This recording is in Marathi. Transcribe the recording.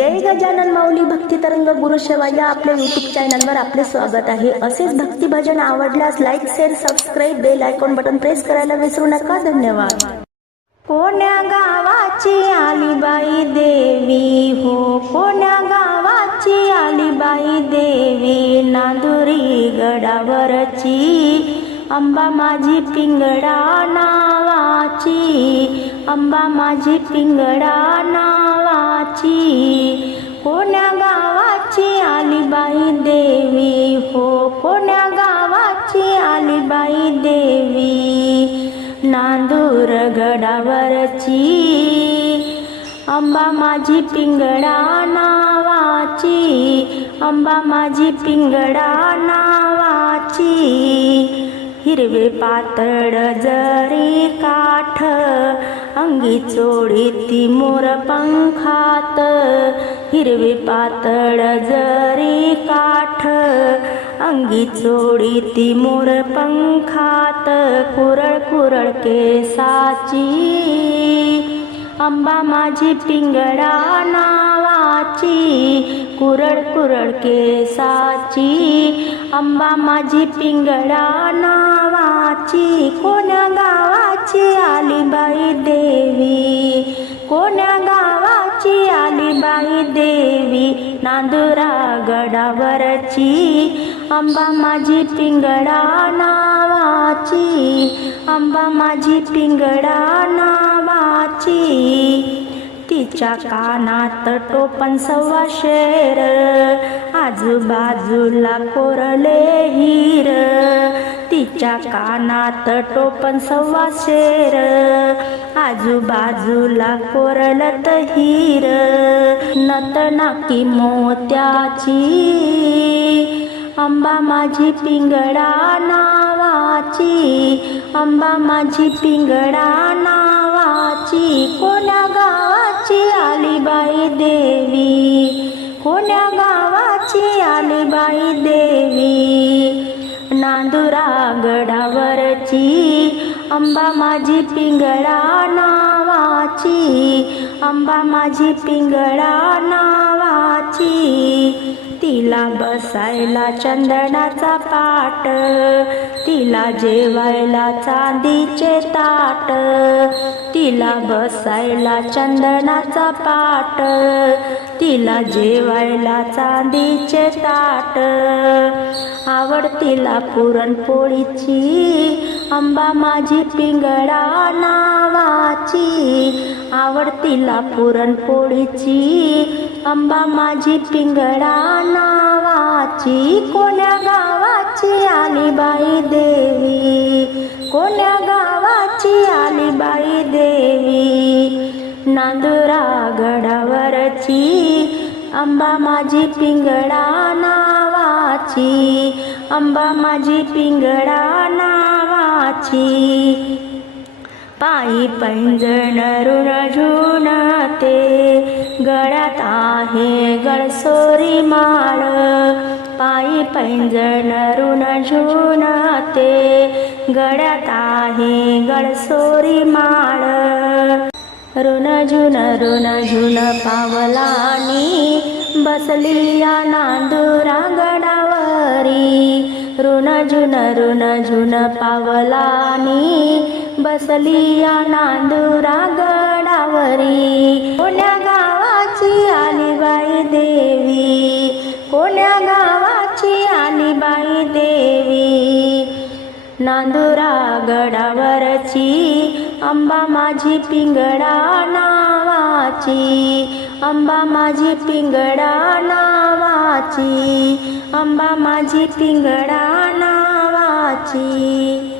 जय गजानन माऊली भक्ती तरंग गुरु सेवा या आपल्या युट्यूब चॅनलवर आपले स्वागत आहे. असेच भक्ती भजन आवडल्यास like share subscribe bell icon button press करायला विसरू नका. धन्यवाद. कोण्या गावाची आलीबाई देवी हो? कोण्या गावाची आलीबाई देवी? नांदुरी गडावरची. अंबा माझी पिंगडा नावाची. अंबा माझी पिंगडा गावाची कोण्या गावाची आलीबाई देवी? हो कोण्या गावाची आलीबाई देवी? नांदूर गडावरची. अंबा माझी पिंगडा नावाची. अंबा माझी पिंगडा नावाची. हिरवे पातळ जरी काठ अंगी चोडी ती मोर पंखात हिरवी पातळ जरी काठ. अंगी चोडी ती मोर पंखात कुरळ कुरळ केसाची. अंबा माझी पिंगडा नावाची कुरळ कुरळ केसाची. अंबा माझी पिंगडा नावाची कोण्या गावाची आलीबाई देवी. कोण्या गावाची आलीबाई देवी? नांदुरा गडावरची. अंबा माझी पिंगडा नावाची. अंबा माझी पिंगडा नावाची. तिच्या कानात टोपण सव्वा शेर. आजूबाजूला कोरले हिर. तिच्या कानात टोपण सव्वा शेर. आजूबाजूला कोरलत हिर. नतनाकी मोत्याची. अंबा माझी पिंगडा नावाची. अंबा माझी पिंगडा नावाची. कोण्या गावाची आलीबाई देवी? कोण्या गावाची आलीबाई देवी? गडावरची अंबा माझी पिंगळा नावाची अंबा माझी पिंगळा नावाची. तिला बसायला चंदनाचा पाट तिला जेवायला चांदीचे ताट तिला बसायला चंदनाचा पाट तिला जेवायला चांदीचे ताट. आवडतीला पुरणपोळीची अंबा माझी पिंगळा नावाची. आवडतीला पुरणपोळीची अंबा माझी पिंगळा नावाची. कोण्या गावाची आलीबाई देवी? कोण्या गावाची आलीबाई देवी? नांदुरा गडावर अंबा माझी पिंगळा नावाची अंबा माझी पिंगळा नावाची. पायी पैंजण ऋण ते गळ्यात आहे गळसोरी माळ. पायी पैंजण ऋण ते गळ्यात आहे गळसोरी माळ. रुना झुना रुना झुना पावलानी बसलिया नांदुरा गडावरी. रुना झुना रुना झुना पावलानी बसलिया नांदुरा गडावरी. नांदुरा गडावरची अंबा माझी पिंगडा नावाची अंबा माझी पिंगडा नावाची अंबा माझी पिंगडा नावाची.